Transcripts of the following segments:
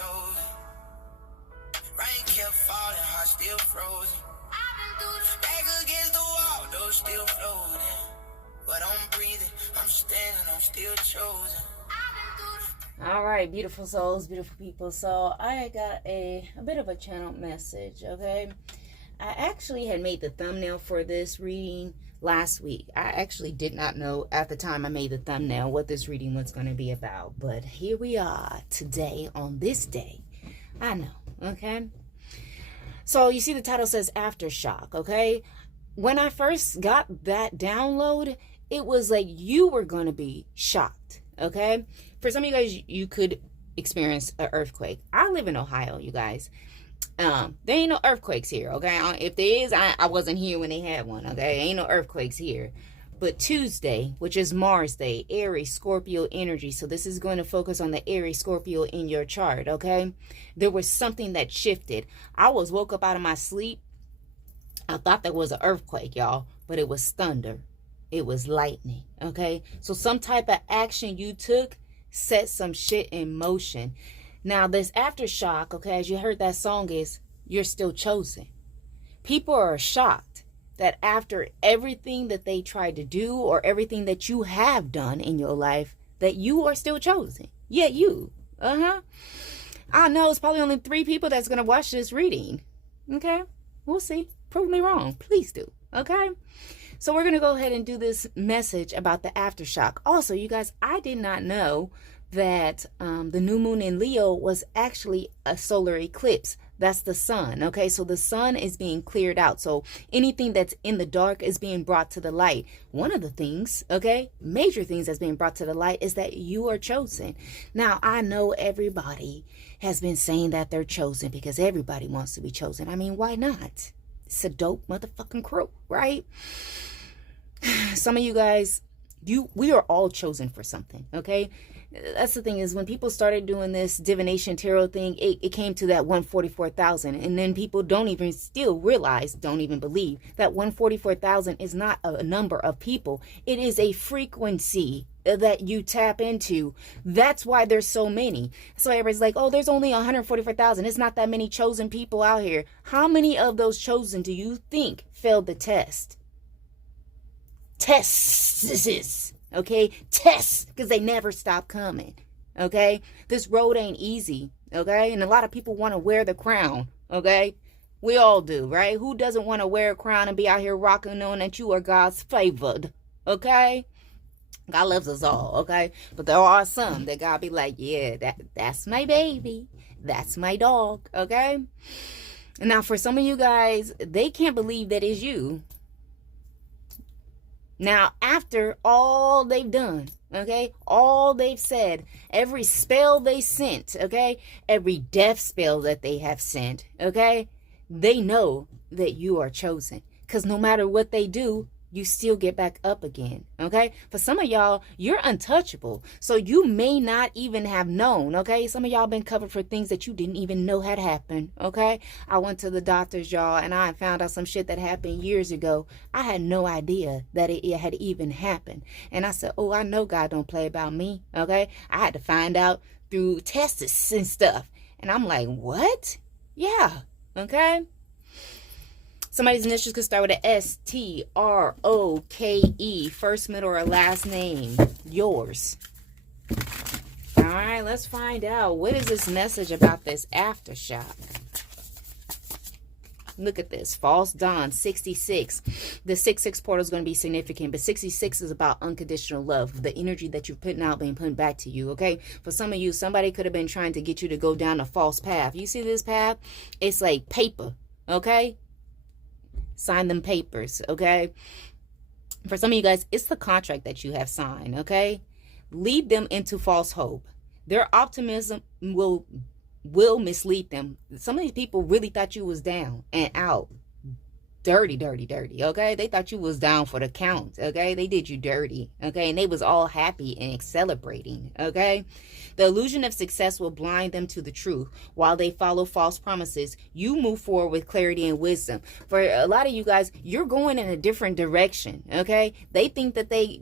chosen. Rain kept falling, heart still frozen. Back against the wall, though still floating. But I'm breathing, I'm standing, I'm still chosen. All right, beautiful souls, beautiful people. So I got a bit of a channel message, okay? I actually had made the thumbnail for this reading last week. I actually did not know at the time I made the thumbnail what this reading was going to be about. But here we are today on this day. I know, okay? So you see the title says Aftershock, okay? When I first got that download, it was like you were going to be shocked, okay? For some of you guys, you could experience an earthquake. I live in Ohio, you guys. There ain't no earthquakes here, okay? If there is, I wasn't here when they had one, okay? Ain't no earthquakes here. But Tuesday, which is Mars Day, Aries, Scorpio energy. So this is going to focus on the Aries, Scorpio in your chart, okay? There was something that shifted. I woke up out of my sleep. I thought there was an earthquake, y'all, but it was thunder. It was lightning, okay? So some type of action you took set some shit in motion. Now this aftershock, okay, as you heard that song, is you're still chosen. People are shocked that after everything that they tried to do or everything that you have done in your life, that you are still chosen. Yeah, you. I know it's probably only 3 people that's going to watch this reading. Okay, we'll see. Prove me wrong. Please do. Okay. So we're going to go ahead and do this message about the aftershock. Also, you guys, I did not know that the new moon in Leo was actually a solar eclipse. That's the sun. Okay, so the sun is being cleared out. So anything that's in the dark is being brought to the light. One of the things, okay, major things that's being brought to the light is that you are chosen. Now, I know everybody has been saying that they're chosen because everybody wants to be chosen. I mean, why not? It's a dope motherfucking crew, right? Some of you guys, we are all chosen for something, okay? That's the thing, is when people started doing this divination tarot thing, it came to that 144,000. And then people don't even still realize, don't even believe that 144,000 is not a number of people. It is a frequency that you tap into. That's why there's so many. So everybody's like, oh, there's only 144,000. It's not that many chosen people out here. How many of those chosen do you think failed the test? Tests, okay? Tests, because they never stop coming, okay? This road ain't easy, okay? And a lot of people want to wear the crown, okay? We all do, right? Who doesn't want to wear a crown and be out here rocking, knowing that you are God's favored, okay? God loves us all, okay? But there are some that God be like, yeah, that's my baby. That's my dog, okay? And now for some of you guys, they can't believe that it's you. Now, after all they've done, okay, all they've said, every spell they sent, okay, every death spell that they have sent, okay, they know that you are chosen. Because no matter what they do, you still get back up again, okay? For some of y'all, you're untouchable. So you may not even have known, okay? Some of y'all been covered for things that you didn't even know had happened, okay? I went to the doctors, y'all, and I found out some shit that happened years ago. I had no idea that it had even happened. And I said, oh, I know God don't play about me, okay? I had to find out through tests and stuff. And I'm like, what? Yeah, okay? Somebody's initials could start with a S-T-R-O-K-E. First, middle, or last name. Yours. All right, let's find out. What is this message about this aftershock? Look at this. False dawn, 66. The 6-6 portal is going to be significant, but 66 is about unconditional love. The energy that you're putting out being put back to you, okay? For some of you, somebody could have been trying to get you to go down a false path. You see this path? It's like paper, okay? Sign them papers, okay? For some of you guys, it's the contract that you have signed, okay? Lead them into false hope. Their optimism will mislead them. Some of these people really thought you was down and out. Dirty, dirty, dirty, okay? They thought you was down for the count, okay? They did you dirty, okay? And they was all happy and celebrating, okay? The illusion of success will blind them to the truth. While they follow false promises, you move forward with clarity and wisdom. For a lot of you guys, you're going in a different direction, okay? They think that they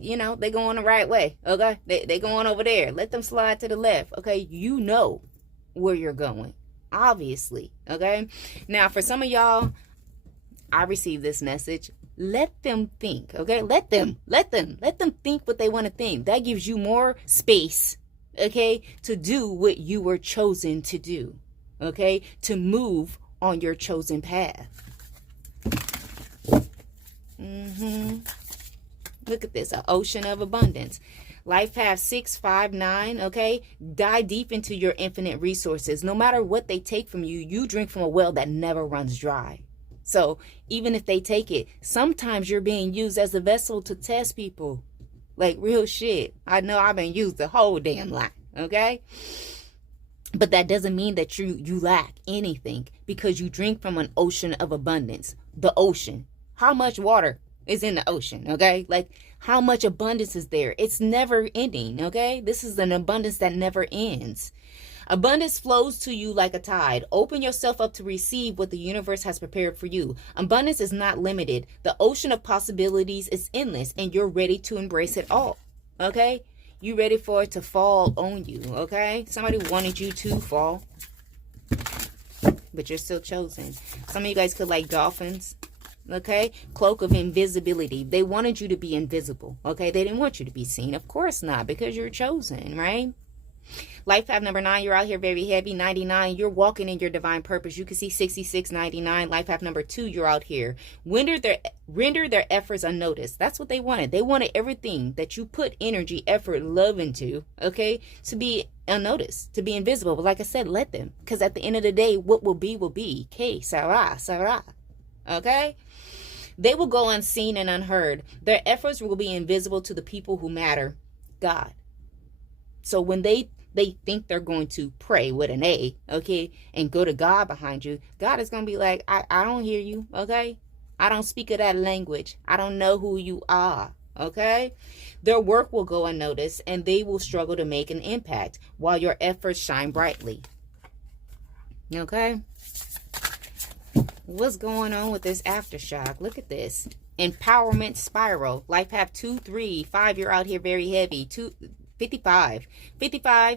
going the right way, okay? They going over there. Let them slide to the left, okay? You know where you're going, obviously. Okay, now for some of y'all, I received this message. Let them think. Okay, let them think what they want to think. That gives you more space, okay, to do what you were chosen to do, okay, to move on your chosen path. Look at this, an ocean of abundance. Life path 659, okay? Dive deep into your infinite resources. No matter what they take from you, you drink from a well that never runs dry. So even if they take it, sometimes you're being used as a vessel to test people. Like real shit. I know I've been used the whole damn lot, okay? But that doesn't mean that you lack anything, because you drink from an ocean of abundance. The ocean. How much water is in the ocean, okay? Like, how much abundance is there? It's never ending, okay? This is an abundance that never ends. Abundance flows to you like a tide. Open yourself up to receive what the universe has prepared for you. Abundance is not limited. The ocean of possibilities is endless, and you're ready to embrace it all, okay? You ready for it to fall on you, okay? Somebody wanted you to fall, but you're still chosen. Some of you guys could like dolphins, okay? Cloak of invisibility. They wanted you to be invisible, okay? They didn't want you to be seen. Of course not, because you're chosen, right? Life path number 9, you're out here very heavy. 99, you're walking in your divine purpose. You can see 66, 99. Life path number 2, you're out here. Render their efforts unnoticed. That's what they wanted. They wanted everything that you put energy, effort, love into, okay, to be unnoticed, to be invisible. But like I said, let them. Because at the end of the day, what will be, will be. Que sera, sera. Okay? They will go unseen and unheard. Their efforts will be invisible to the people who matter. God. So when they think they're going to pray with an A, okay, and go to God behind you, God is going to be like, I don't hear you, okay? I don't speak of that language. I don't know who you are, okay? Their work will go unnoticed, and they will struggle to make an impact while your efforts shine brightly, okay? What's going on with this aftershock? Look at this. Empowerment spiral. Life path 2, 3, 5, you're out here very heavy. 55,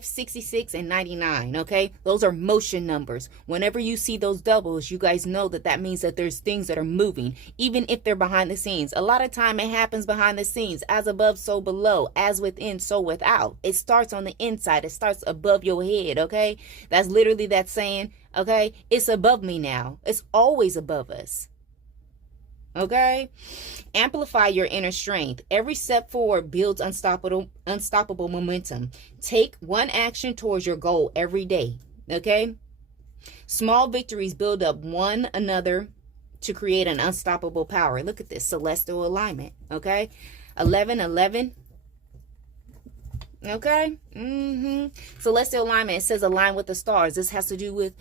66, and 99, okay? Those are motion numbers. Whenever you see those doubles, you guys know that means that there's things that are moving, even if they're behind the scenes. A lot of time it happens behind the scenes. As above, so below. As within, so without. It starts on the inside. It starts above your head, okay? That's literally that saying, okay? It's above me now. It's always above us. Okay? Amplify your inner strength. Every step forward builds unstoppable momentum. Take one action towards your goal every day. Okay? Small victories build up one another to create an unstoppable power. Look at this. Celestial alignment. Okay? 11. Okay? Celestial alignment. It says align with the stars. This has to do with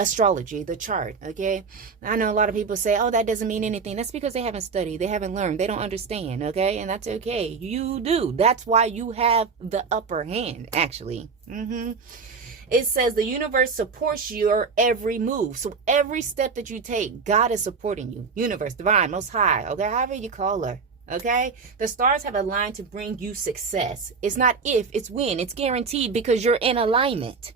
astrology, the chart, okay? I know a lot of people say, oh, that doesn't mean anything. That's because they haven't studied, they haven't learned, they don't understand, okay? And that's okay. You do. That's why you have the upper hand, actually. It says the universe supports your every move. So every step that you take, God is supporting you. Universe, divine, most high, okay? However you call her. Okay, the stars have aligned to bring you success. It's not if, it's when. It's guaranteed because you're in alignment.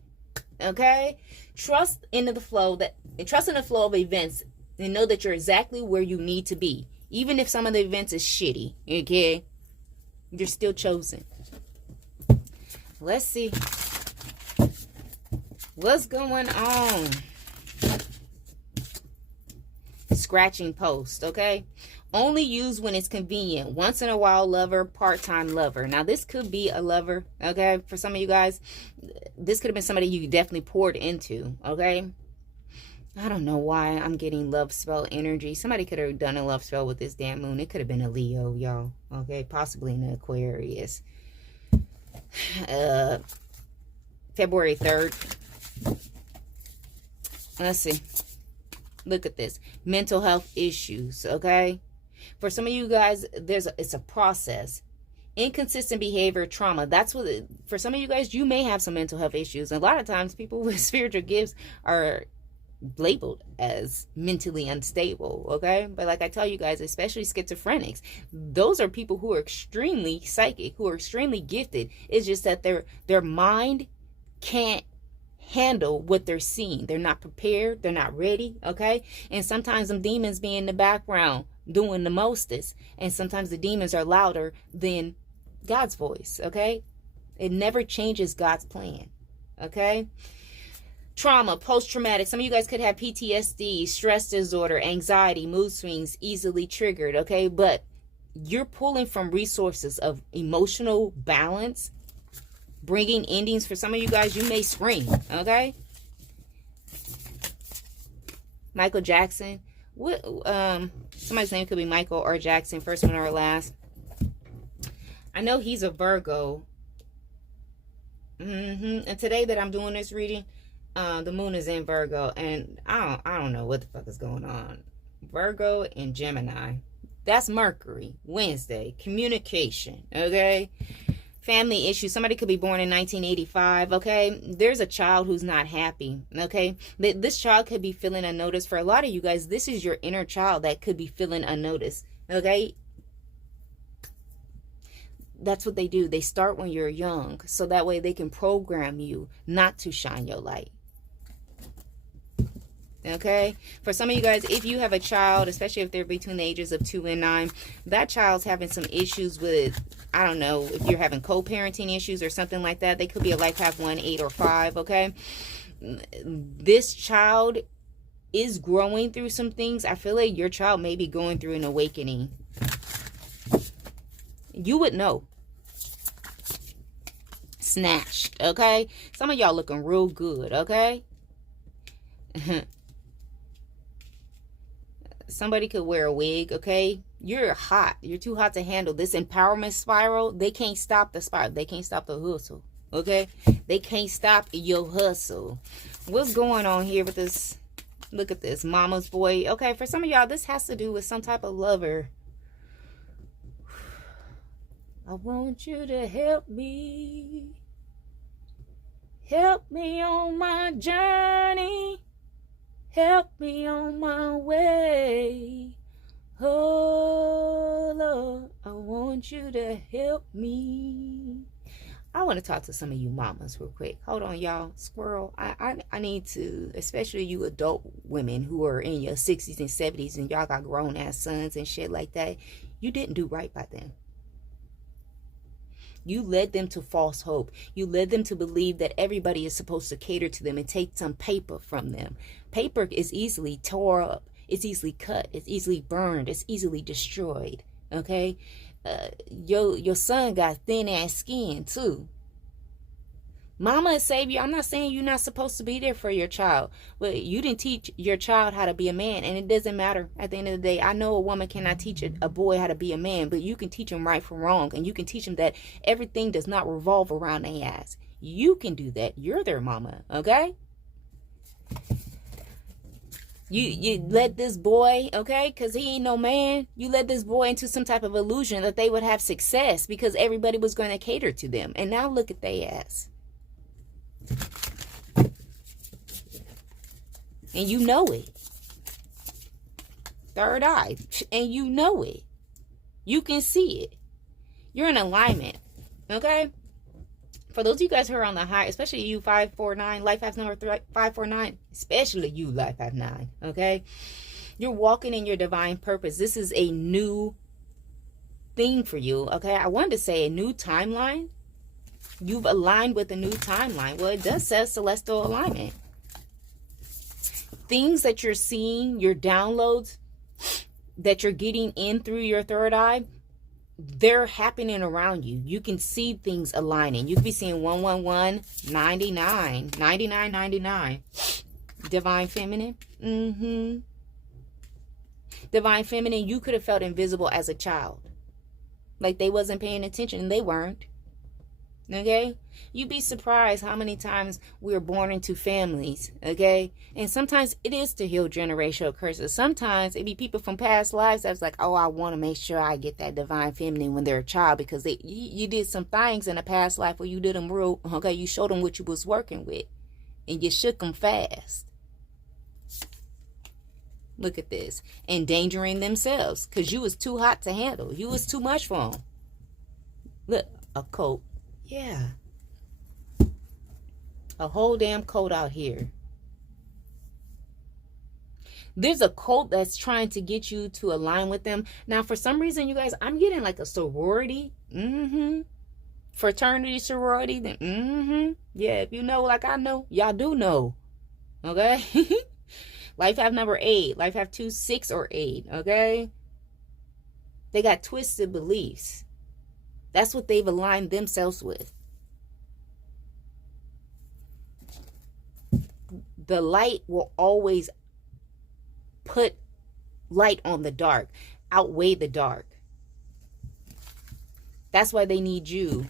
Okay, trust in the flow of events, and know that you're exactly where you need to be. Even if some of the events is shitty, okay, you're still chosen. Let's see what's going on. Scratching post, okay? Only use when it's convenient. Once in a while lover, part-time lover. Now, this could be a lover, okay? For some of you guys, this could have been somebody you definitely poured into, okay? I don't know why I'm getting love spell energy. Somebody could have done a love spell with this damn moon. It could have been a Leo, y'all, okay? Possibly an Aquarius. February 3rd. Let's see. Look at this. Mental health issues, okay? For some of you guys, it's a process. Inconsistent behavior, trauma. That's what, for some of you guys, you may have some mental health issues. And a lot of times people with spiritual gifts are labeled as mentally unstable, okay? But like I tell you guys, especially schizophrenics, those are people who are extremely psychic, who are extremely gifted. It's just that their mind can't handle what they're seeing. They're not prepared. They're not ready. Okay. And sometimes them demons be in the background doing the mostest. And sometimes the demons are louder than God's voice. Okay. It never changes God's plan. Okay. Trauma, post-traumatic. Some of you guys could have PTSD, stress disorder, anxiety, mood swings, easily triggered. Okay. But you're pulling from resources of emotional balance, bringing endings. For some of you guys, you may scream. Okay. Michael Jackson. What? Somebody's name could be Michael or Jackson, first one or last. I know he's a Virgo. And today that I'm doing this reading, the moon is in Virgo, and I don't know what the fuck is going on. Virgo and Gemini. That's Mercury. Wednesday. Communication. Okay. Family issues. Somebody could be born in 1985. Okay. There's a child who's not happy. Okay. This child could be feeling unnoticed. For a lot of you guys, this is your inner child that could be feeling unnoticed. Okay. That's what they do. They start when you're young, so that way they can program you not to shine your light. Okay. For some of you guys, if you have a child, especially if they're between the ages of 2 and 9, that child's having some issues with, I don't know, if you're having co-parenting issues or something like that. They could be a life path 1, 8, or 5. Okay. This child is growing through some things. I feel like your child may be going through an awakening. You would know. Snatched. Okay. Some of y'all looking real good. Okay. Somebody could wear a wig. Okay. You're hot. You're too hot to handle this empowerment spiral. They can't stop the spiral. They can't stop the hustle. Okay. They can't stop your hustle. What's going on here with this? Look at this. Mama's boy. Okay. For some of y'all, this has to do with some type of lover. I want you to help me. Help me on my journey. Help me on my way. Oh, Lord, I want you to help me. I want to talk to some of you mamas real quick. Hold on, y'all. Squirrel. I need to, especially you adult women who are in your 60s and 70s and y'all got grown-ass sons and shit like that. You didn't do right by them. You led them to false hope. You led them to believe that everybody is supposed to cater to them and take some paper from them. Paper is easily tore up. It's easily cut. It's easily burned. It's easily destroyed. Okay? Your son got thin ass skin too. Mama is savior. I'm not saying you're not supposed to be there for your child, but you didn't teach your child how to be a man, and it doesn't matter. At the end of the day, I know a woman cannot teach a boy how to be a man, but you can teach him right from wrong, and you can teach him that everything does not revolve around their ass. You can do that. You're their mama, okay? You led this boy, okay, because he ain't no man. You led this boy into some type of illusion that they would have success because everybody was going to cater to them, and now look at their ass. And you know it. Third eye. And you know it. You can see it. You're in alignment. Okay? For those of you guys who are on the high, especially you 549, life path number 549, especially you life path 9. Okay? You're walking in your divine purpose. This is a new thing for you. Okay? I wanted to say a new timeline. You've aligned with a new timeline. Well, it does say celestial alignment. Things that you're seeing, your downloads that you're getting in through your third eye, they're happening around you. You can see things aligning. You could be seeing 111, 99, 99, 99. Divine Feminine. Divine Feminine, you could have felt invisible as a child. Like they wasn't paying attention, and they weren't. Okay? You'd be surprised how many times we're born into families. Okay? And sometimes it is to heal generational curses. Sometimes it be people from past lives that's like, oh, I want to make sure I get that divine feminine when they're a child, because you did some things in a past life where you did them real. Okay? You showed them what you was working with, and you shook them fast. Look at this. Endangering themselves because you was too hot to handle. You was too much for them. Look, a coat. Yeah. A whole damn cult out here. There's a cult that's trying to get you to align with them. Now, for some reason, you guys, I'm getting like a sorority. Fraternity, sorority. Yeah, if you know like I know, y'all do know. Okay? Life have number 8. Life have 2, 6, or 8. Okay? They got twisted beliefs. That's what they've aligned themselves with. The light will always put light on the dark, outweigh the dark. That's why they need you.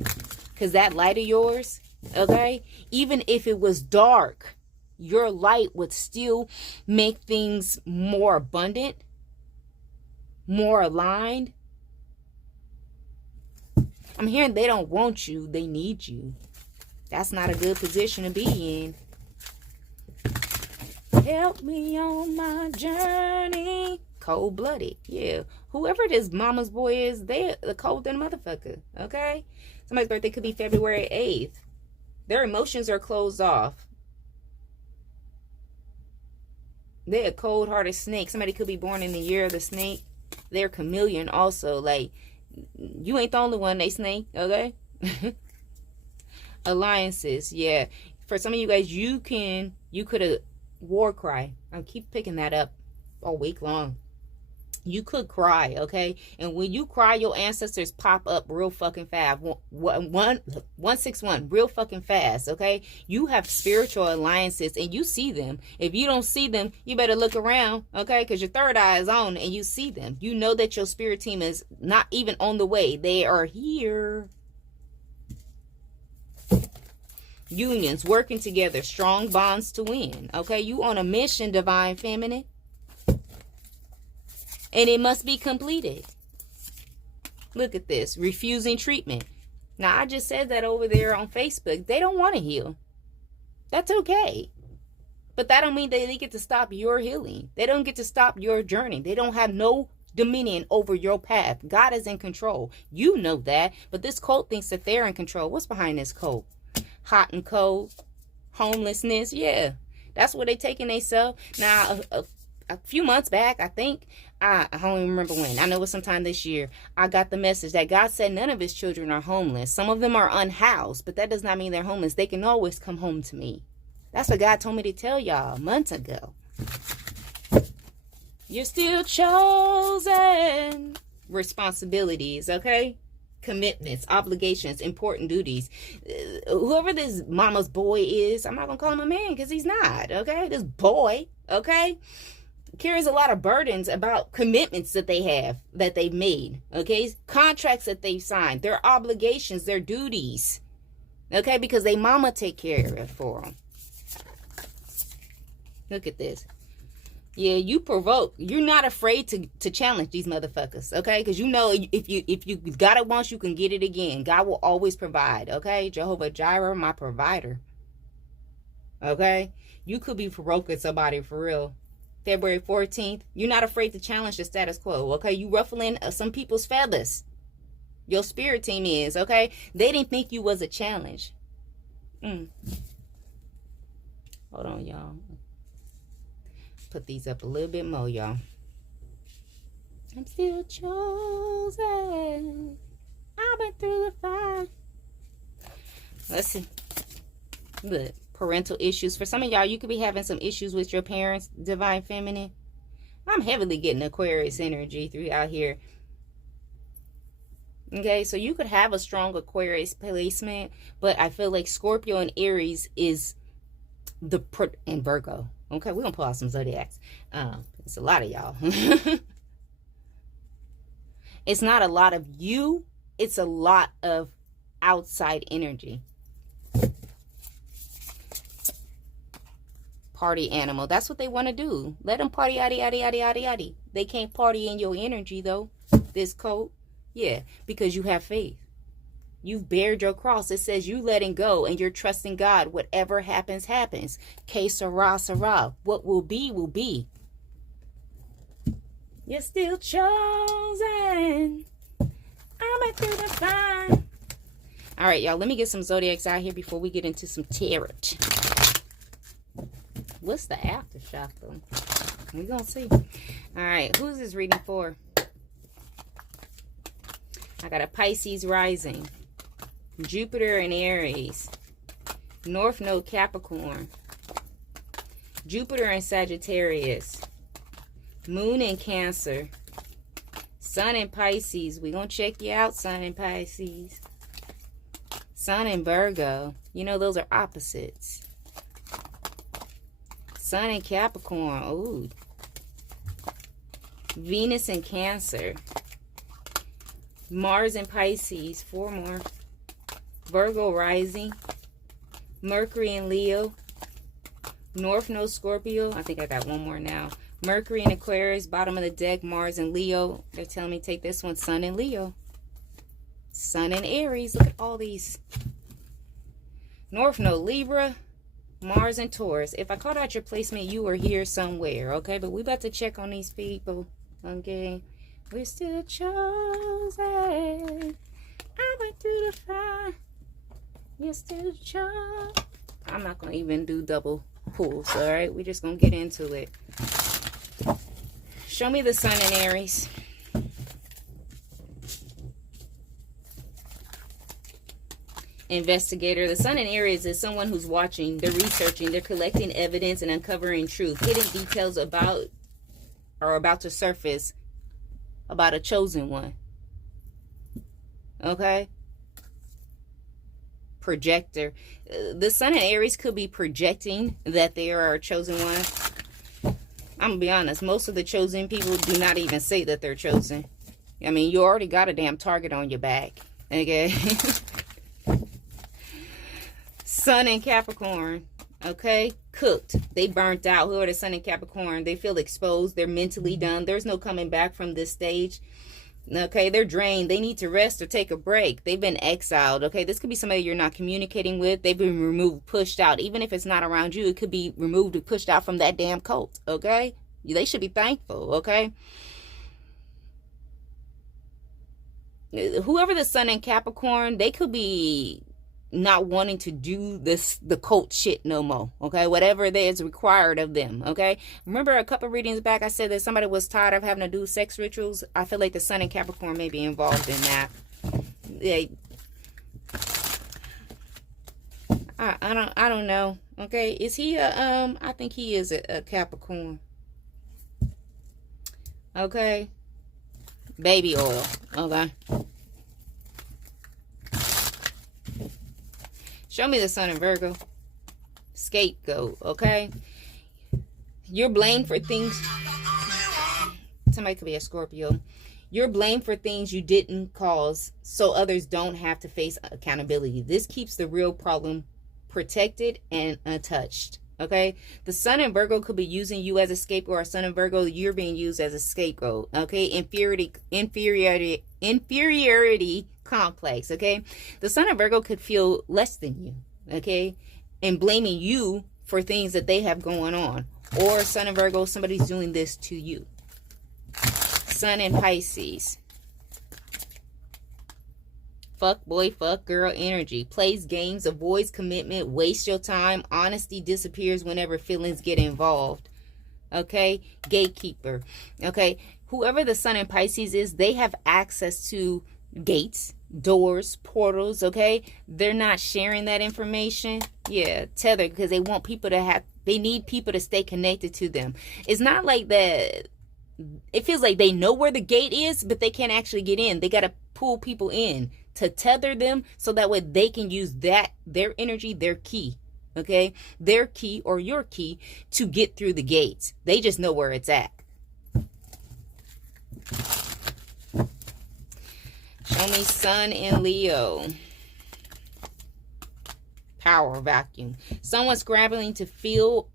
Because that light of yours, okay, even if it was dark, your light would still make things more abundant, more aligned. I'm hearing they don't want you, they need you. That's not a good position to be in. Help me on my journey. Cold-blooded, yeah. Whoever this mama's boy is, they're the cold than a motherfucker, okay? Somebody's birthday could be February 8th. Their emotions are closed off. They're a cold-hearted snake. Somebody could be born in the year of the snake. They're chameleon also. Like, you ain't the only one, they snake, okay? Alliances, yeah. For some of you guys, you could have war cry. I keep picking that up all week long. You could cry, okay? And when you cry, your ancestors pop up real fucking fast. 161, real fucking fast, okay? You have spiritual alliances and you see them. If you don't see them, you better look around, okay? Because your third eye is on and you see them. You know that your spirit team is not even on the way. They are here. Unions, working together, strong bonds to win, okay? You on a mission, Divine Feminine. And it must be completed. Look at this. Refusing treatment. Now, I just said that over there on Facebook. They don't want to heal. That's okay. But that don't mean they get to stop your healing. They don't get to stop your journey. They don't have no dominion over your path. God is in control. You know that. But this cult thinks that they're in control. What's behind this cult? Hot and cold. Homelessness. Yeah. That's where they taking themselves. Now, a few months back, I think, I don't even remember when. I know it was sometime this year. I got the message that God said none of his children are homeless. Some of them are unhoused, but that does not mean they're homeless. They can always come home to me. That's what God told me to tell y'all months ago. You're still chosen. Responsibilities, okay? Commitments, obligations, important duties. Whoever this mama's boy is, I'm not going to call him a man because he's not, okay? This boy, okay? Carries a lot of burdens about commitments that they have, that they've made, okay? Contracts that they've signed, their obligations, their duties, okay? Because they mama take care of it for them. Look at this. Yeah, you provoke. You're not afraid to challenge these motherfuckers, okay? Because you know if you got it once, you can get it again. God will always provide, okay? Jehovah Jireh, my provider, okay? You could be provoking somebody for real. February 14th, you're not afraid to challenge the status quo, okay? You ruffling some people's feathers. Your spirit team is, okay? They didn't think you was a challenge. Hold on, y'all. Put these up a little bit more, y'all. I'm still chosen. I've been through the fire. Let's see. Look. Parental issues. For some of y'all, you could be having some issues with your parents, Divine Feminine. I'm heavily getting Aquarius energy throughout here. Okay, so you could have a strong Aquarius placement, but I feel like Scorpio and Aries is and Virgo. Okay, we're going to pull out some zodiacs. It's a lot of y'all. It's not a lot of you. It's a lot of outside energy. Party animal. That's what they want to do. Let them party, yaddy, yaddy, yaddy, yaddy, yaddy. They can't party in your energy, though. This code. Yeah, because you have faith. You've bared your cross. It says you letting go and you're trusting God. Whatever happens, happens. Que sera, sera. What will be, will be. You're still chosen. I'm through the fire. All right, y'all. Let me get some zodiacs out here before we get into some tarot. What's the aftershock, though? We're going to see. All right. Who's this reading for? I got a Pisces rising. Jupiter in Aries. North Node Capricorn. Jupiter in Sagittarius. Moon in Cancer. Sun in Pisces. We're going to check you out, Sun in Pisces. Sun in Virgo. You know, those are opposites. Sun in Capricorn. Ooh. Venus in Cancer. Mars in Pisces. 4 more. Virgo rising. Mercury in Leo. North Node Scorpio. I think I got 1 more now. Mercury in Aquarius. Bottom of the deck. Mars in Leo. They're telling me take this one. Sun in Leo. Sun in Aries. Look at all these. North Node Libra. Mars in Taurus. If I called out your placement, you were here somewhere. Okay. But we about to check on these people. Okay. We're still chosen. I went through the fire. You're still chosen. I'm not going to even do double pulls. All right. We're just going to get into it. Show me the Sun in Aries. Investigator. The Sun in Aries is someone who's watching. They're researching. They're collecting evidence and uncovering truth. Hidden details about or about to surface about a chosen one. Okay. Projector. The Sun in Aries could be projecting that they are a chosen one. I'm gonna be honest, most of the chosen people do not even say that they're chosen. I mean, you already got a damn target on your back. Okay. Sun in Capricorn. Okay. Cooked. They burnt out. Who are the Sun in Capricorn? They feel exposed. They're mentally done. There's no coming back from this stage. Okay, they're drained. They need to rest or take a break. They've been exiled. Okay, this could be somebody you're not communicating with. They've been removed, pushed out. Even if it's not around you, it could be removed and pushed out from that damn cult. Okay, they should be thankful. Okay, whoever the Sun in Capricorn, they could be not wanting to do the cult shit no more. Okay, whatever it is required of them. Okay, remember a couple readings back I said that somebody was tired of having to do sex rituals. I feel like the Sun in Capricorn may be involved in that. I don't know. Okay, is he a I think he is a Capricorn. Okay, baby oil. Okay, show me the Sun in Virgo. Scapegoat. Okay, you're blamed for things. Somebody could be a Scorpio. You're blamed for things you didn't cause, so others don't have to face accountability. This keeps the real problem protected and untouched. Okay, the Sun in Virgo could be using you as a scapegoat, or Sun in Virgo, you're being used as a scapegoat. Okay, inferiority complex. Okay, the Sun in Virgo could feel less than you. Okay, and blaming you for things that they have going on, or Sun in Virgo, somebody's doing this to you. Sun in Pisces. Fuck boy, fuck girl energy. Plays games, avoids commitment, wastes your time. Honesty disappears whenever feelings get involved. Okay? Gatekeeper. Okay? Whoever the Sun in Pisces is, they have access to gates, doors, portals. Okay? They're not sharing that information. Yeah, tether, because they want people to have, they need people to stay connected to them. It's not like that. It feels like they know where the gate is, but they can't actually get in. They got to pull people in to tether them so that way they can use that, their energy, their key. Okay? Their key or your key to get through the gates. They just know where it's at. Show me Sun in Leo. Power vacuum. Someone scrambling to feel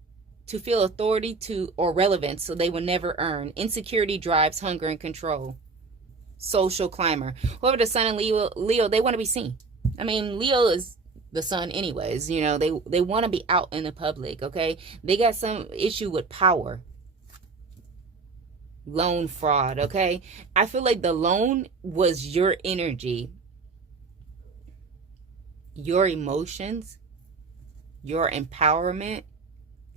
authority to or relevance so they will never earn. Insecurity drives hunger and control. Social climber. Whoever the Sun in Leo, they want to be seen. I mean, Leo is the Sun anyways. You know, they want to be out in the public. Okay, they got some issue with power. Loan fraud. Okay, I feel like the loan was your energy, your emotions, your empowerment,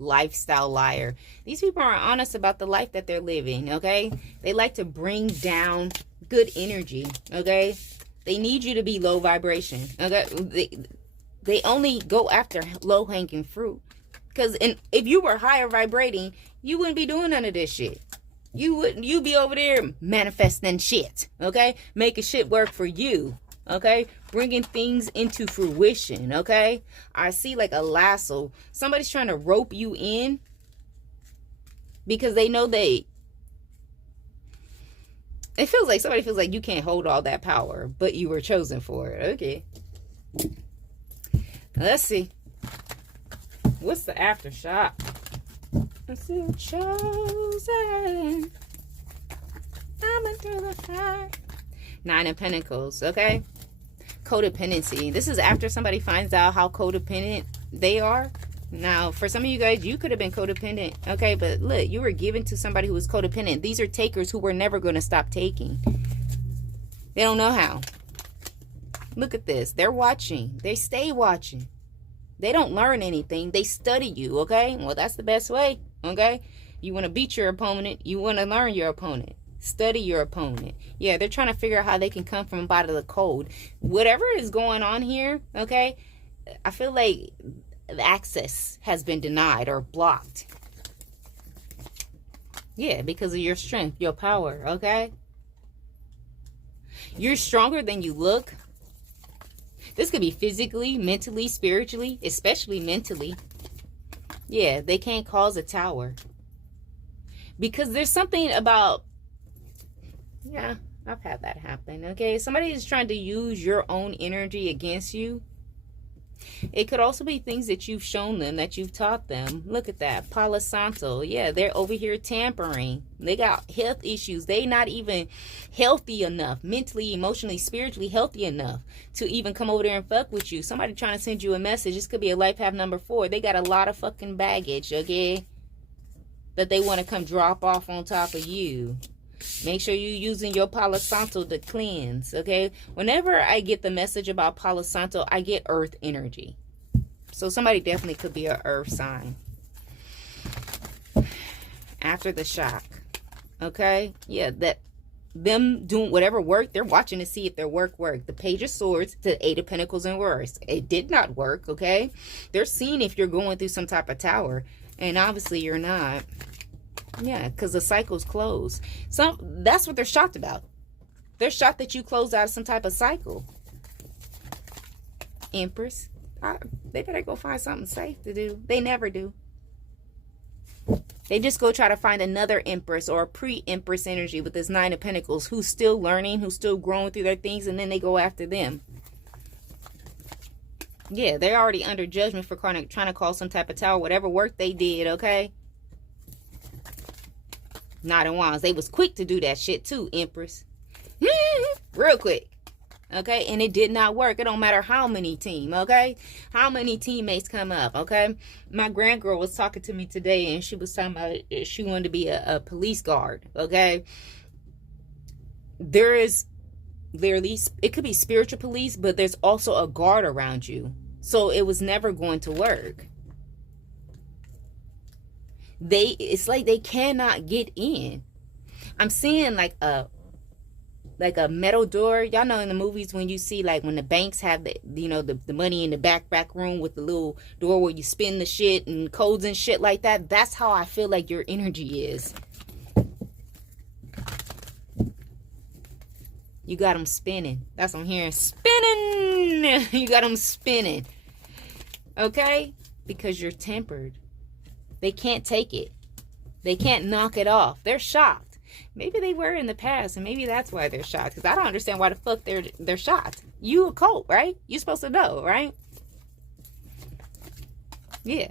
lifestyle liar. These people aren't honest about the life that they're living, okay? They like to bring down good energy, okay? They need you to be low vibration, okay? They only go after low-hanging fruit. Because if you were higher vibrating, you wouldn't be doing none of this shit. You'd be over there manifesting shit, okay? Making shit work for you, okay? Bringing things into fruition, okay? I see like a lasso. Somebody's trying to rope you in because they know it feels like somebody feels like you can't hold all that power, but you were chosen for it. Okay. Let's see. What's the aftershock? Let's see. Chosen. I'm through the fire. 9 of Pentacles, okay? Codependency. This is after somebody finds out how codependent they are. Now, for some of you guys, you could have been codependent, okay? But look, you were given to somebody who was codependent. These are takers who were never going to stop taking. They don't know how. Look at this. They're watching. They stay watching. They don't learn anything. They study you, okay? Well, that's the best way, okay? You want to beat your opponent. You want to learn your opponent. Study your opponent. Yeah, they're trying to figure out how they can come from out of the cold. Whatever is going on here, okay? I feel like the access has been denied or blocked. Yeah, because of your strength, your power, okay? You're stronger than you look. This could be physically, mentally, spiritually, especially mentally. Yeah, they can't cause a tower. Because there's something about... Yeah, I've had that happen, okay? Somebody is trying to use your own energy against you. It could also be things that you've shown them, that you've taught them. Look at that. Palo Santo. Yeah, they're over here tampering. They got health issues. They not even healthy enough, mentally, emotionally, spiritually healthy enough to even come over there and fuck with you. Somebody trying to send you a message. This could be a life path number 4. They got a lot of fucking baggage, okay? That they want to come drop off on top of you. Make sure you're using your Palo Santo to cleanse, okay? Whenever I get the message about Palo Santo, I get earth energy. So somebody definitely could be an earth sign. After the shock, okay? Yeah, that them doing whatever work, they're watching to see if their work worked. The Page of Swords to 8 of Pentacles in reverse. It did not work, okay? They're seeing if you're going through some type of tower, and obviously you're not. Yeah, because the cycle's closed. That's what they're shocked about. They're shocked that you closed out some type of cycle. Empress. They better go find something safe to do. They never do. They just go try to find another Empress or a pre-Empress energy with this 9 of Pentacles who's still learning, who's still growing through their things, and then they go after them. Yeah, they're already under judgment for trying to call some type of tower, whatever work they did, okay? Knight of Wands. They was quick to do that shit too, Empress. Real quick. Okay? And it did not work. It don't matter how many team, okay? How many teammates come up, okay? My grandgirl was talking to me today, and she was talking about she wanted to be a police guard, okay? There is literally, it could be spiritual police, but there's also a guard around you. So it was never going to work. It's like they cannot get in. I'm seeing like a metal door. Y'all know in the movies when you see like when the banks have the the money in the back room with the little door where you spin the shit and codes and shit like that. That's how I feel like your energy is. You got them spinning. That's what I'm hearing. Spinning. You got them spinning. Okay? Because you're tempered. They can't take it. They can't knock it off. They're shocked. Maybe they were in the past, and maybe that's why they're shocked. Because I don't understand why the fuck they're shocked. You a cult, right? You're supposed to know, right? Yeah.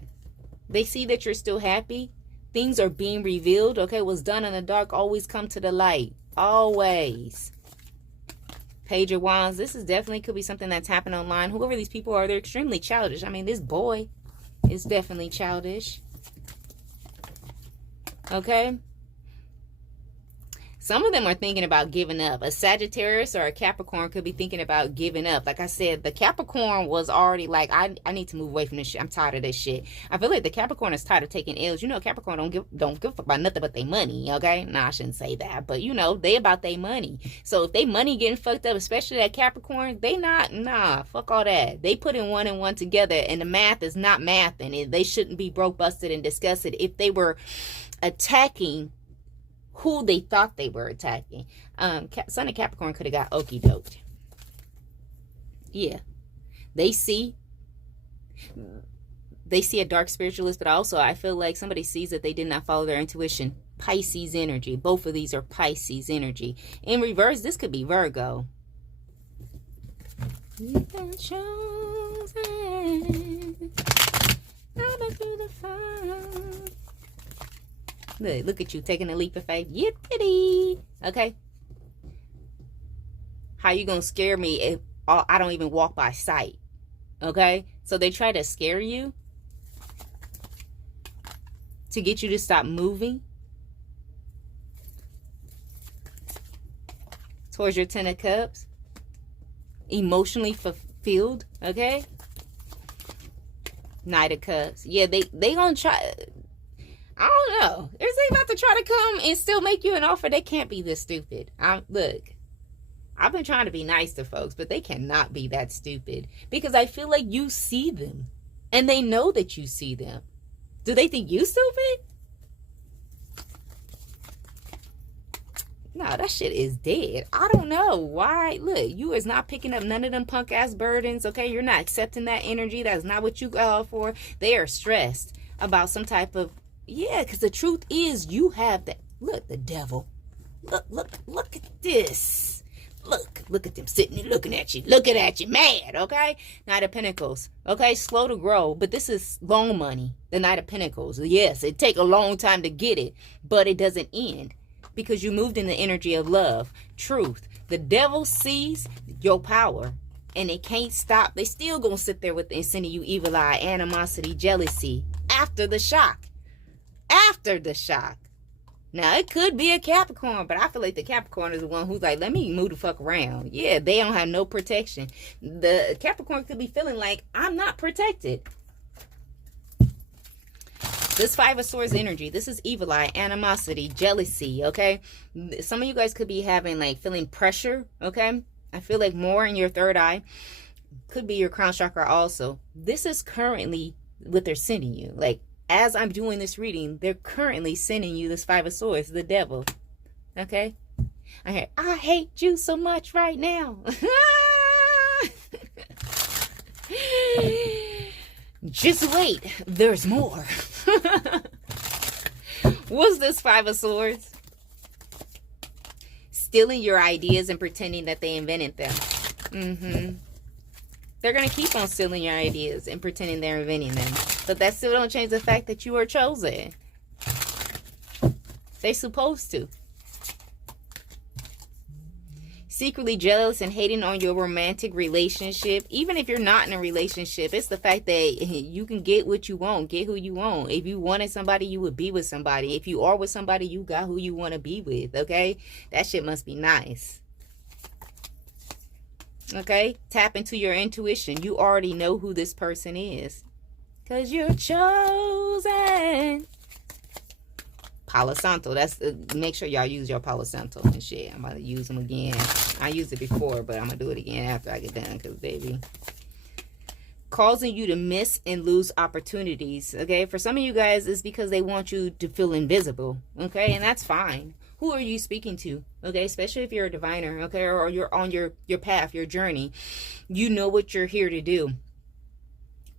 They see that you're still happy. Things are being revealed. Okay, what's done in the dark always come to the light. Always. Page of Wands. This is definitely could be something that's happening online. Whoever these people are, they're extremely childish. I mean, this boy is definitely childish. Okay? Some of them are thinking about giving up. A Sagittarius or a Capricorn could be thinking about giving up. Like I said, the Capricorn was already like, I need to move away from this shit. I'm tired of this shit. I feel like the Capricorn is tired of taking L's. You know, Capricorn don't give a fuck about nothing but their money, okay? Nah, I shouldn't say that. But, you know, they about their money. So if they money getting fucked up, especially that Capricorn, they not, nah, fuck all that. They put in one and one together, and the math is not mathing. They shouldn't be broke, busted, and disgusted if they were attacking who they thought they were attacking. Sun of Capricorn could have got okie doked. Yeah. They see a dark spiritualist, but also I feel like somebody sees that they did not follow their intuition. Pisces energy. Both of these are Pisces energy. In reverse, this could be Virgo. You've been chosen. I've been through the fire. Look at you taking a leap of faith. Yippity. Okay. How you gonna scare me if I don't even walk by sight? Okay. So they try to scare you to get you to stop moving towards your Ten of Cups. Emotionally fulfilled. Okay. Knight of Cups. Yeah, they gonna try. I don't know. Is they about to try to come and still make you an offer? They can't be this stupid. Look, I've been trying to be nice to folks, but they cannot be that stupid. Because I feel like you see them. And they know that you see them. Do they think you stupid? No, that shit is dead. I don't know why. Look, you is not picking up none of them punk ass burdens, okay? You're not accepting that energy. That's not what you called for. They are stressed about some type of... Yeah, because the truth is you have that. Look, the devil. Look at this. Look at them sitting there looking at you. Looking at you, mad, okay? Knight of Pentacles, okay? Slow to grow, but this is long money. The Knight of Pentacles. Yes, it take a long time to get it, but it doesn't end because you moved in the energy of love, truth. The devil sees your power, and they can't stop. They still gonna sit there with and sending you evil eye, animosity, jealousy after the shock. After the shock. Now, it could be a Capricorn, but I feel like the Capricorn is the one who's like, let me move the fuck around. Yeah, they don't have no protection. The Capricorn could be feeling like, I'm not protected. This Five of Swords energy, this is evil eye, animosity, jealousy, okay? Some of you guys could be having, like, feeling pressure, okay? I feel like more in your third eye. Could be your crown chakra also. This is currently what they're sending you. Like, as I'm doing this reading, they're currently sending you this Five of Swords, the devil. Okay? I hear, I hate you so much right now. Just wait. There's more. What's this Five of Swords? Stealing your ideas and pretending that they invented them. They're going to keep on stealing your ideas and pretending they're inventing them. But that still don't change the fact that you are chosen. They're supposed to. Secretly jealous and hating on your romantic relationship. Even if you're not in a relationship, it's the fact that you can get what you want. Get who you want. If you wanted somebody, you would be with somebody. If you are with somebody, you got who you want to be with. Okay? That shit must be nice. Okay? Tap into your intuition. You already know who this person is. Because you're chosen. Palo Santo. That's make sure y'all use your Palo Santo and shit. I'm about to use them again. I used it before, but I'm going to do it again after I get done. Because, baby. Causing you to miss and lose opportunities. Okay? For some of you guys, it's because they want you to feel invisible. Okay? And that's fine. Who are you speaking to? Okay, especially if you're a diviner, okay, or you're on your path, your journey. You know what you're here to do.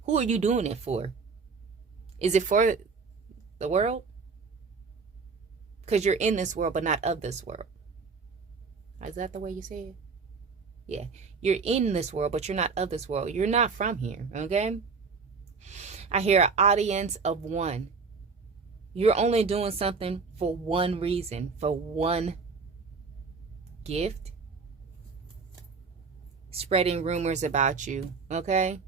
Who are you doing it for? Is it for the world? Because you're in this world, but not of this world. Is that the way you say it? Yeah. You're in this world, but you're not of this world. You're not from here, okay? I hear an audience of one. You're only doing something for one reason, for one gift. Spreading rumors about you, okay?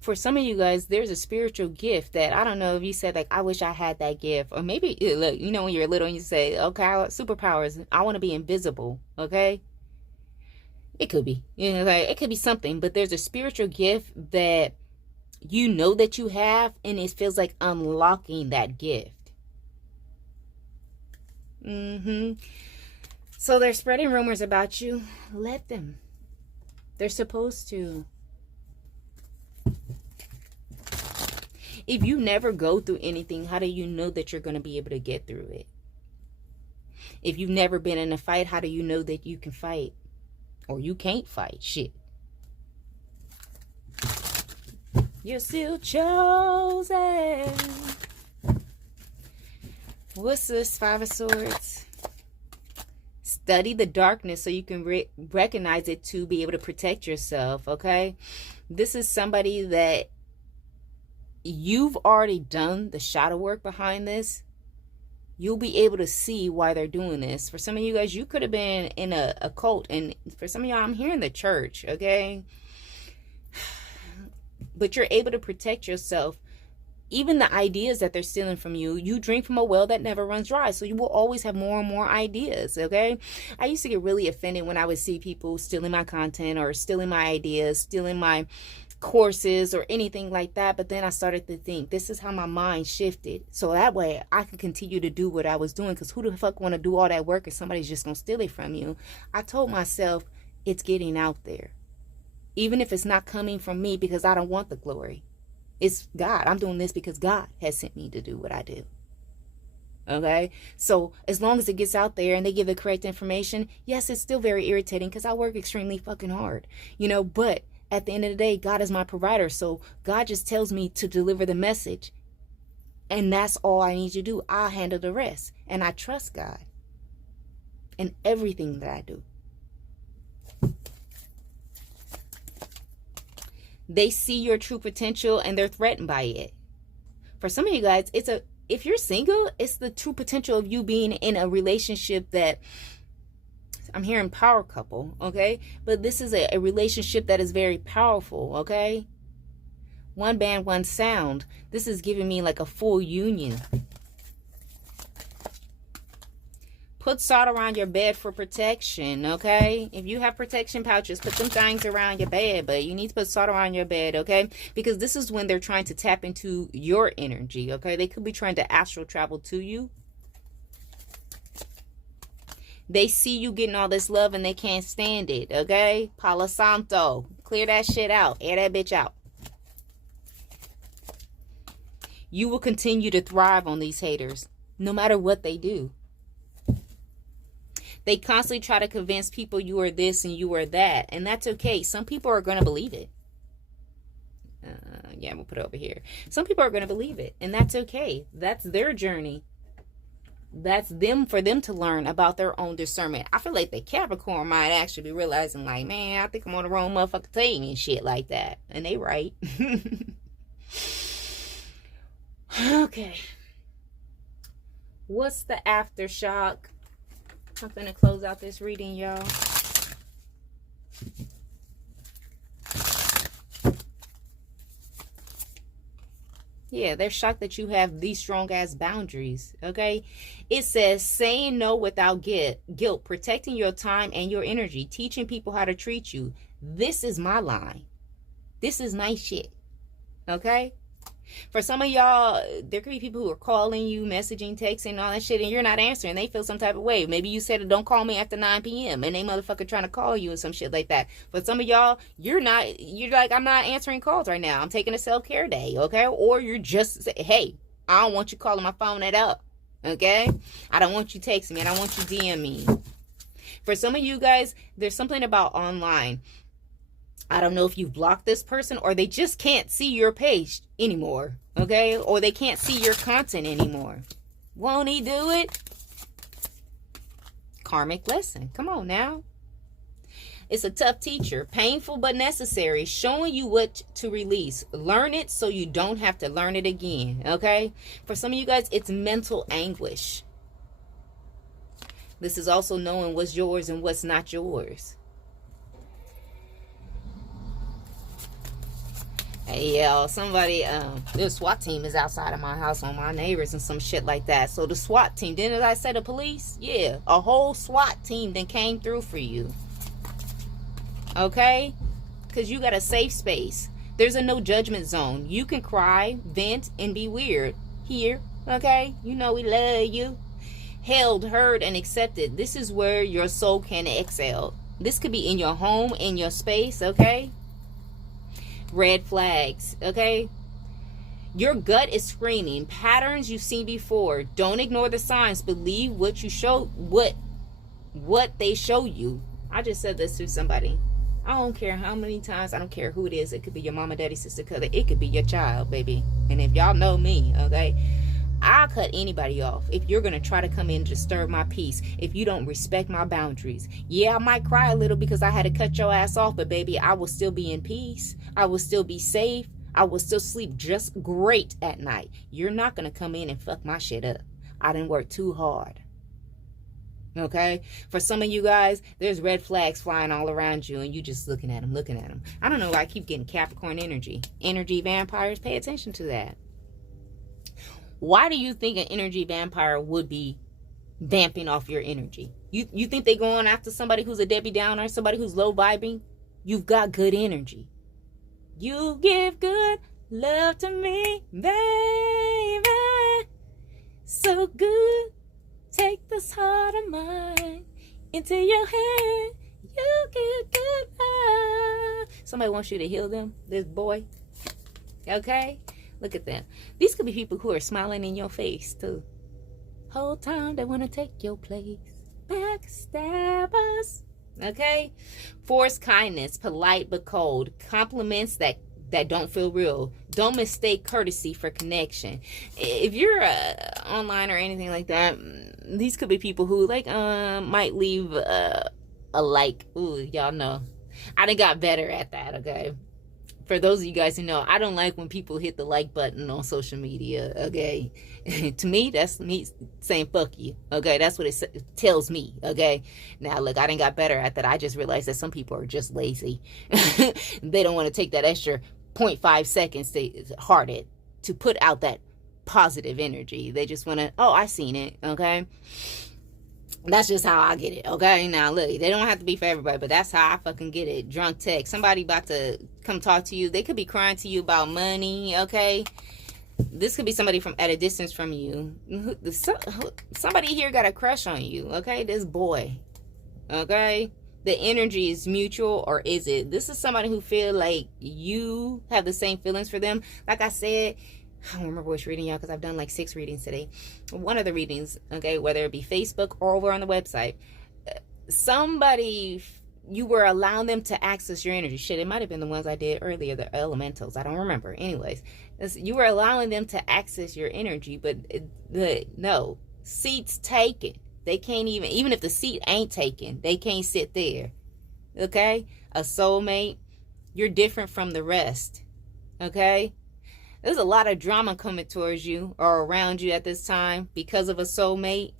For some of you guys, there's a spiritual gift that, I don't know if you said, like, I wish I had that gift. Or maybe, look, you know, when you're little and you say, okay, superpowers, I want to be invisible, okay? It could be, you know, like, it could be something, but there's a spiritual gift that you know that you have, and it feels like unlocking that gift. So they're spreading rumors about you. Let them. They're supposed to. If you never go through anything, how do you know that you're going to be able to get through it? If you've never been in a fight, how do you know that you can fight? Or you can't fight? Shit. You're still chosen. What's this? 5 of Swords. Study the darkness so you can recognize it to be able to protect yourself, okay? This is somebody that you've already done the shadow work behind this. You'll be able to see why they're doing this. For some of you guys, you could have been in a cult. And for some of y'all, I'm here in the church, okay? But you're able to protect yourself. Even the ideas that they're stealing from you, you drink from a well that never runs dry. So you will always have more and more ideas, okay? I used to get really offended when I would see people stealing my content or stealing my ideas, stealing my courses or anything like that. But then I started to think, this is how my mind shifted. So that way I can continue to do what I was doing. Because who the fuck want to do all that work if somebody's just going to steal it from you? I told myself, it's getting out there. Even if it's not coming from me, because I don't want the glory. It's God. I'm doing this because God has sent me to do what I do. Okay? So as long as it gets out there and they give the correct information, yes, it's still very irritating because I work extremely fucking hard. You know, but at the end of the day, God is my provider. So God just tells me to deliver the message. And that's all I need to do. I'll handle the rest. And I trust God in everything that I do. They see your true potential and they're threatened by it. For some of you guys, if you're single, it's the true potential of you being in a relationship that, I'm hearing power couple, okay? But this is a relationship that is very powerful, okay? One band, one sound. This is giving me like a full union. Put salt around your bed for protection, okay? If you have protection pouches, put them things around your bed, but you need to put salt around your bed, okay? Because this is when they're trying to tap into your energy, okay? They could be trying to astral travel to you. They see you getting all this love and they can't stand it, okay? Palo Santo. Clear that shit out. Air that bitch out. You will continue to thrive on these haters, no matter what they do. They constantly try to convince people you are this and you are that. And that's okay. Some people are going to believe it. Yeah, we'll put it over here. Some people are going to believe it. And that's okay. That's their journey. That's them, for them to learn about their own discernment. I feel like the Capricorn might actually be realizing, like, man, I think I'm on the wrong motherfucking team and shit like that. And they right. Okay. What's the aftershock? I'm gonna close out this reading, y'all. Yeah, they're shocked that you have these strong ass boundaries, okay? It says saying no without guilt, protecting your time and your energy, teaching people how to treat you. This is my line. This is my shit, okay? For some of y'all, there could be people who are calling you, messaging, texting, all that shit, and you're not answering. They feel some type of way. Maybe you said, don't call me after 9 p.m. and they motherfucker trying to call you and some shit like that. But some of y'all, you're like, I'm not answering calls right now. I'm taking a self-care day, okay? Or you're just, hey, I don't want you calling my phone that up, okay? I don't want you texting me. I don't want you DM me. For some of you guys, there's something about online. I don't know if you've blocked this person or they just can't see your page anymore, okay? Or they can't see your content anymore. Won't he do it? Karmic lesson. Come on now. It's a tough teacher. Painful but necessary. Showing you what to release. Learn it so you don't have to learn it again, okay? For some of you guys, it's mental anguish. This is also knowing what's yours and what's not yours. Hey, yo, somebody, the SWAT team is outside of my house on my neighbors and some shit like that. So the SWAT team, didn't I say the police? Yeah, a whole SWAT team then came through for you. Okay? Because you got a safe space. There's a no judgment zone. You can cry, vent, and be weird here. Okay? You know we love you. Held, heard, and accepted. This is where your soul can exhale. This could be in your home, in your space, okay? Red flags, okay? Your gut is screaming. Patterns you've seen before. Don't ignore the signs. Believe what you show, what they show you. I just said this to somebody. I don't care how many times. I don't care who it is. It could be your mama, daddy, sister, cousin. It could be your child, baby. And if y'all know me, okay, I'll cut anybody off if you're going to try to come in and disturb my peace, if you don't respect my boundaries. Yeah, I might cry a little because I had to cut your ass off, but baby, I will still be in peace. I will still be safe. I will still sleep just great at night. You're not going to come in and fuck my shit up. I didn't work too hard. Okay? For some of you guys, there's red flags flying all around you and you just looking at them. I don't know why I keep getting Capricorn energy. Energy vampires, pay attention to that. Why do you think an energy vampire would be vamping off your energy? You think they're going after somebody who's a Debbie Downer, somebody who's low vibing? You've got good energy. You give good love to me, baby. So good. Take this heart of mine into your hand. You give good love. Somebody wants you to heal them, this boy. Okay? Look at them. These could be people who are smiling in your face, too. Whole time they want to take your place. Backstabbers. Okay? Forced kindness, polite but cold. Compliments that don't feel real. Don't mistake courtesy for connection. If you're online or anything like that, these could be people who might leave a like. Ooh, y'all know. I done got better at that, okay? For those of you guys who know, I don't like when people hit the like button on social media, okay? To me, that's me saying fuck you, okay? That's what it tells me, okay? Now, look, I done got better at that. I just realized that some people are just lazy. They don't want to take that extra 0.5 seconds to put out that positive energy. They just want to, oh, I seen it, okay? That's just how I get it, okay? Now, look, they don't have to be for everybody, but that's how I fucking get it. Drunk text. Somebody about to come talk to you. They could be crying to you about money, okay? This could be somebody from at a distance from you. Somebody here got a crush on you, okay? This boy, okay? The energy is mutual, or is it? This is somebody who feel like you have the same feelings for them. Like I said, I don't remember which reading, y'all, because I've done like 6 readings today. One of the readings, okay, whether it be Facebook or over on the website, somebody, you were allowing them to access your energy. Shit, it might have been the ones I did earlier, the elementals. I don't remember. Anyways, you were allowing them to access your energy, but no, seats taken. They can't even if the seat ain't taken, they can't sit there. Okay? A soulmate, you're different from the rest. Okay? There's a lot of drama coming towards you or around you at this time because of a soulmate.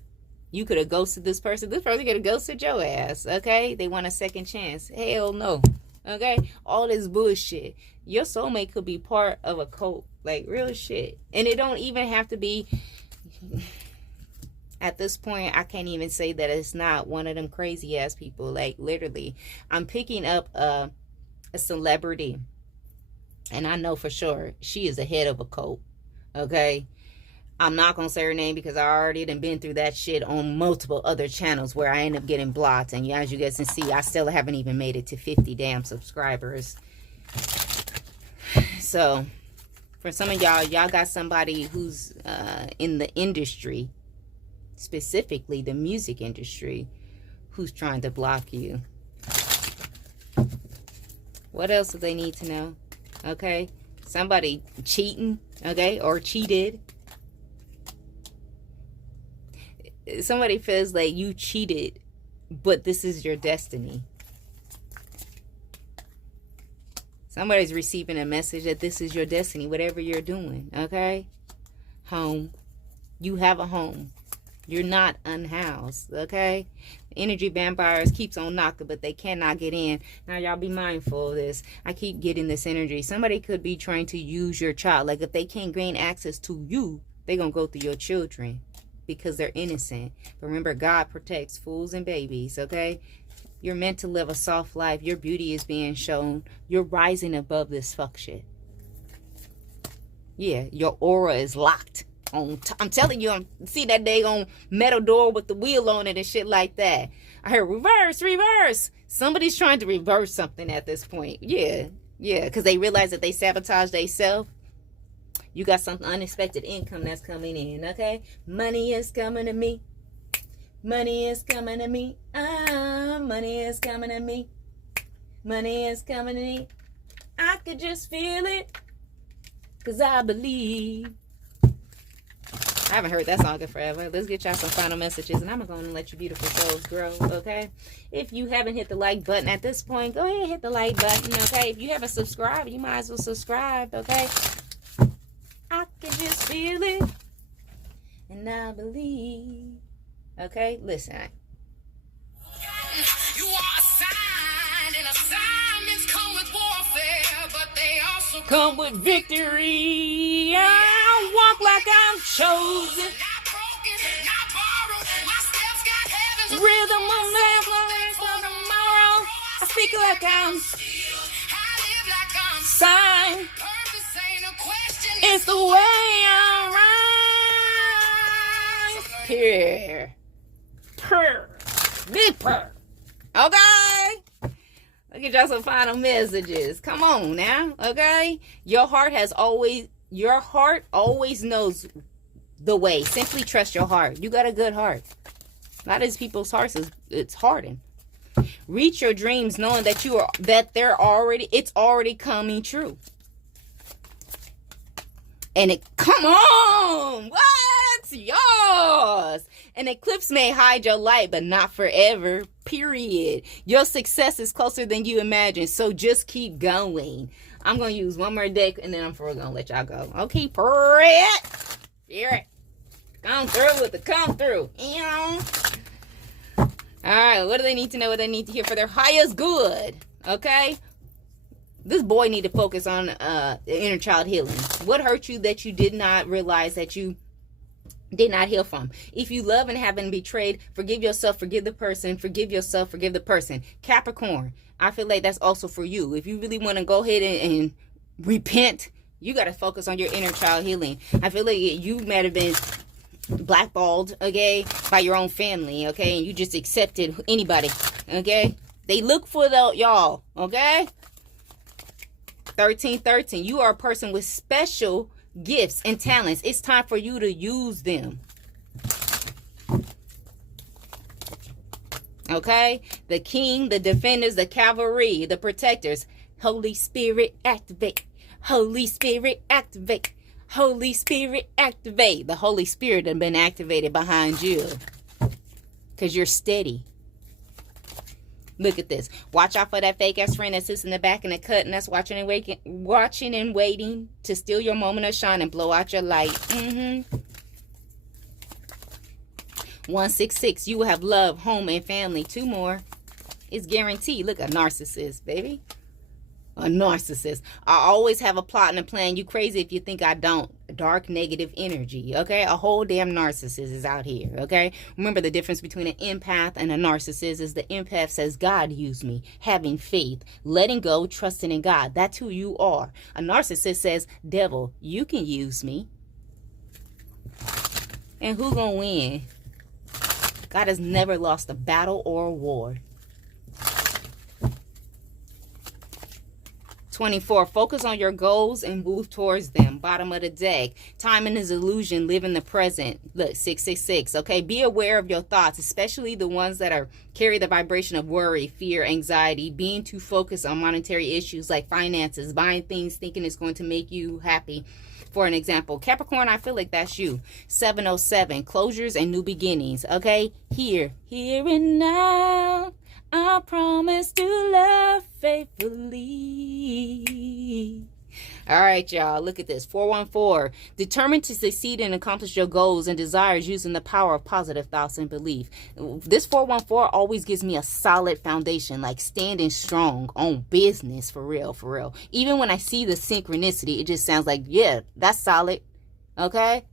You could have ghosted this person. This person could have ghosted your ass, okay? They want a second chance. Hell no, okay? All this bullshit. Your soulmate could be part of a cult, like real shit. And it don't even have to be... At this point, I can't even say that it's not one of them crazy ass people. Like, literally, I'm picking up a celebrity. And I know for sure she is the head of a cult, okay? I'm not going to say her name because I already done been through that shit on multiple other channels where I end up getting blocked. And as you guys can see, I still haven't even made it to 50 damn subscribers. So, for some of y'all got somebody who's in the industry, specifically the music industry, who's trying to block you. What else do they need to know? Okay, somebody cheating, okay, or cheated. Somebody feels like you cheated, but this is your destiny. Somebody's receiving a message that this is your destiny, whatever you're doing, okay? Home. You have a home. You're not unhoused, okay? Energy vampires keeps on knocking, but they cannot get in. Now, y'all be mindful of this. I keep getting this energy. Somebody could be trying to use your child. Like, if they can't gain access to you, they're going to go through your children because they're innocent. But remember, God protects fools and babies, okay? You're meant to live a soft life. Your beauty is being shown. You're rising above this fuck shit. Yeah, your aura is locked. I'm telling you, see that daggone metal door with the wheel on it and shit like that. I heard reverse, reverse. Somebody's trying to reverse something at this point. Yeah, because they realize that they sabotage themselves. You got some unexpected income that's coming in, okay? Money is coming to me. Money is coming to me. Money is coming to me. Money is coming to me. I could just feel it, because I believe. I haven't heard that song in forever. Let's get y'all some final messages, and I'm going to let you beautiful souls grow, okay? If you haven't hit the like button at this point, go ahead and hit the like button, okay? If you haven't subscribed, you might as well subscribe, okay? I can just feel it, and I believe, okay? Listen. You are assigned, and assignments come with warfare, but they also come with victory. I walk like I'm chosen. not broken, not borrowed. My steps got heaven's Rhythm of life for tomorrow. I speak like I'm I live like I'm signed. purpose ain't a question. It's the way I rise. Purr. Purr. Big purr. Okay. Look at y'all some final messages. Come on now. Okay. Your heart always knows the way. Simply trust your heart. You got a good heart. A lot of these people's hearts it's hardened. Reach your dreams knowing that it's already coming true. And come on, what's yours? An eclipse may hide your light, but not forever, period. Your success is closer than you imagine, so just keep going. I'm going to use one more deck, and then I'm going to let y'all go. Okay, Spirit. Spirit. Come through with the come through. All right, what do they need to know? What they need to hear for their highest good? Okay? This boy need to focus on inner child healing. What hurt you that you did not realize that you did not heal from? If you love and have been betrayed, forgive yourself, forgive the person, forgive yourself, forgive the person. Capricorn, I feel like that's also for you. If you really want to go ahead and repent, you got to focus on your inner child healing. I feel like you might have been blackballed, okay, by your own family, okay, and you just accepted anybody, okay? They look for y'all, okay? 1313, you are a person with special gifts and talents. It's time for you to use them. Okay? The king, the defenders, the cavalry, the protectors. Holy Spirit, activate. Holy Spirit, activate. Holy Spirit, activate. The Holy Spirit has been activated behind you. Because you're steady. Look at this. Watch out for that fake ass friend that sits in the back in the cut and that's watching and waiting to steal your moment of shine and blow out your light. 166. You will have love, home, and family. 2 more. It's guaranteed. Look, a narcissist, baby. A narcissist. I always have a plot and a plan. You crazy if you think I don't. Dark negative energy, okay? A whole damn narcissist is out here, okay? Remember the difference between an empath and a narcissist is the empath says, God used me. Having faith, letting go, trusting in God. That's who you are. A narcissist says, devil, you can use me. And who gonna win? God has never lost a battle or a war. 24. Focus on your goals and move towards them. Bottom of the deck. Timing is illusion. Live in the present. Look, 666. Okay, be aware of your thoughts, especially the ones that carry the vibration of worry, fear, anxiety. Being too focused on monetary issues like finances, buying things, thinking it's going to make you happy. For an example, Capricorn, I feel like that's you. 707. Closures and new beginnings. Okay, here and now. I promise to love faithfully. All right, y'all. Look at this. 414. Determined to succeed and accomplish your goals and desires using the power of positive thoughts and belief. This 414 always gives me a solid foundation, like standing strong on business, for real, for real. Even when I see the synchronicity, it just sounds like, yeah, that's solid. Okay?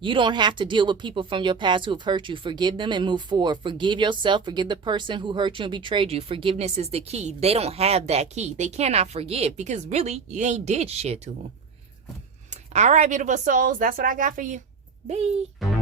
You don't have to deal with people from your past who have hurt you. Forgive them and move forward. Forgive yourself. Forgive the person who hurt you and betrayed you. Forgiveness is the key. They don't have that key. They cannot forgive because really, you ain't did shit to them. All right, beautiful souls. That's what I got for you. Bye.